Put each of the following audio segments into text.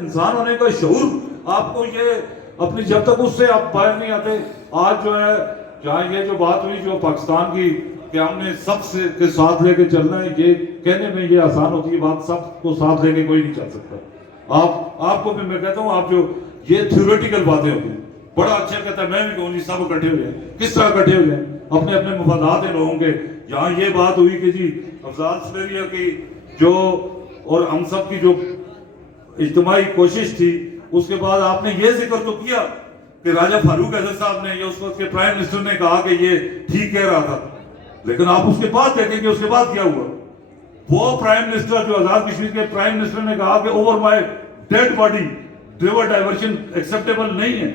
انسان ہونے کا شعور آپ کو یہ اپنی جب تک اس سے آپ باہر نہیں آتے. آج جو ہے جہاں یہ جو بات ہوئی جو پاکستان کی کہ ہم نے سب سے کے ساتھ لے کے چلنا ہے, یہ کہنے میں یہ آسان ہوتی ہے بات, سب کو ساتھ لے کے کوئی نہیں چل سکتا. آپ کو بھی میں کہتا ہوں, آپ جو یہ تھیوریٹیکل باتیں ہوتی ہیں, بڑا اچھا کہتا ہے, میں بھی کہوں جی سب اکٹھے ہو جائیں. کس طرح اکٹھے ہو جائیں؟ اپنے اپنے مفادات ہیں لوگوں کے. یہاں یہ بات ہوئی کہ جی افضال سلیریہ کی جو اور ہم سب کی جو اجتماعی کوشش تھی, اس کے بعد آپ نے یہ ذکر تو کیا کہ راجہ فاروق اعظم صاحب نے یا اس وقت کے پرائم منسٹر نے کہا کہ یہ ٹھیک کہہ رہا تھا, لیکن آپ اس کے بعد دیکھیں کہ اس کے بعد کیا ہوا. وہ پرائم منسٹر جو آزاد کشمیر کے پرائم منسٹر نے کہا کہ over my dad body river diversion acceptable نہیں ہے.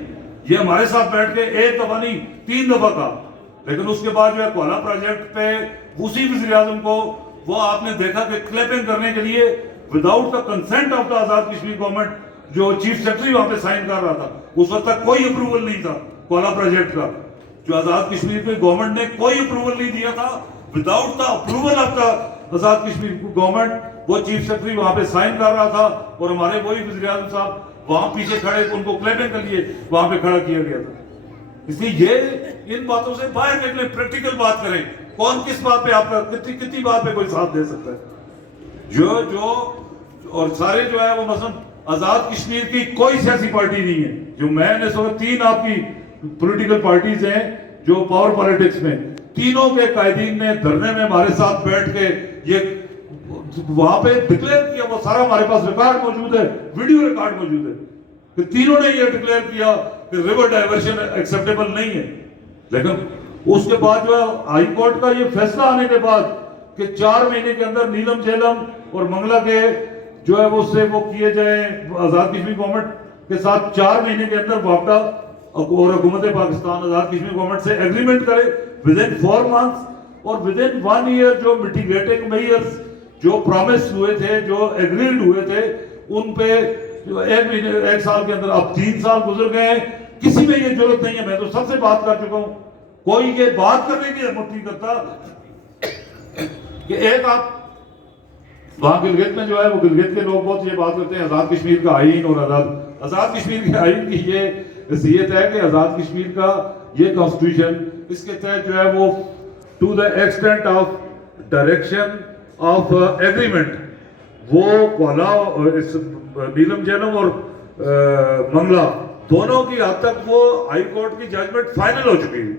یہ ہمارے ساتھ بیٹھ کے ایک دفعہ نہیں 3 دفعہ کہا. لیکن اس کے بعد جو ہے کولا پروجیکٹ پہ اسی وزیر اعظم کو وہ آپ نے دیکھا کہ کلیپنگ کرنے کے لیے without the consent of the Azad Kashmir government جو چیف سیکرٹری وہاں پہ سائن کر رہا تھا, اس وقت تک کوئی اپروول نہیں تھا کولا پروجیکٹ کا. جو آزاد کشمیر کے گورنمنٹ نے کوئی اپروول نہیں دیا تھا, without the approval of the Azad Kashmir government وہ چیف سیکرٹری وہاں پہ سائن کر رہا تھا, اور ہمارے وہی وزیر اعظم صاحب وہاں پیچھے کھڑے ان کو کلیپنگ کے لیے وہاں پہ کھڑا کیا گیا تھا. اس لیے یہ ان باتوں سے باہر نکلیں, پریکٹیکل بات کریں. کون کس بات پہ آپ کا کتنی بات پہ کوئی ساتھ دے سکتا ہے؟ جو اور سارے جو ہے وہ مثلا آزاد کشمیر کی کوئی سیاسی پارٹی نہیں ہے. جو میں نے سو 3 آپ کی پولیٹیکل پارٹیز ہیں جو پاور پالیٹکس میں, تینوں کے قائدین نے دھرنے میں ہمارے ساتھ بیٹھ کے یہ وہاں پہ ڈکلیئر کیا. وہ سارا ہمارے پاس ریکارڈ موجود ہے, ویڈیو ریکارڈ موجود ہے کہ تینوں نے یہ ڈکلیئر کیا کہ ریور ڈائیورشن ایکسیپٹیبل نہیں ہے. لیکن اس کے بعد جو ہے ہائی کورٹ کا یہ فیصلہ آنے کے بعد کہ 4 مہینے کے اندر نیلم جیلم اور منگلا کے جو ہے وہ اس سے وہ کیے جائیں, آزاد کشمیر گورنمنٹ کے ساتھ 4 مہینے کے اندر وابطہ, اور حکومت پاکستان آزاد کشمیر گورنمنٹ سے ایگریمنٹ کرے ودن 4 months, اور ودن 1 year جو میٹیگیٹنگ میئرز جو پرومس ہوئے تھے, جو ایگریڈ ہوئے تھے, ان پہ 1 سال کے اندر اب 3 سال گزر گئے ہیں. کسی میں یہ ضرورت نہیں ہے, میں تو سب سے بات کر چکا ہوں, کوئی یہ بات کرنے کی ہمت نہیں کرتا کہ ایک آپ وہاں گلگت میں جو ہے وہ گلگت کے لوگ بہت یہ بات کرتے ہیں آزاد کشمیر کا آئین, اور آزاد کشمیر کے آئین کی یہ حیثیت ہے کہ آزاد کشمیر کا یہ کانسٹیٹیوشن اس کے تحت جو ہے وہ to the extent of direction of agreement وہ کولا نیلم جیلم اور منگلا دونوں کی حد تک وہ ہائی کورٹ کی ججمنٹ فائنل ہو چکی ہے.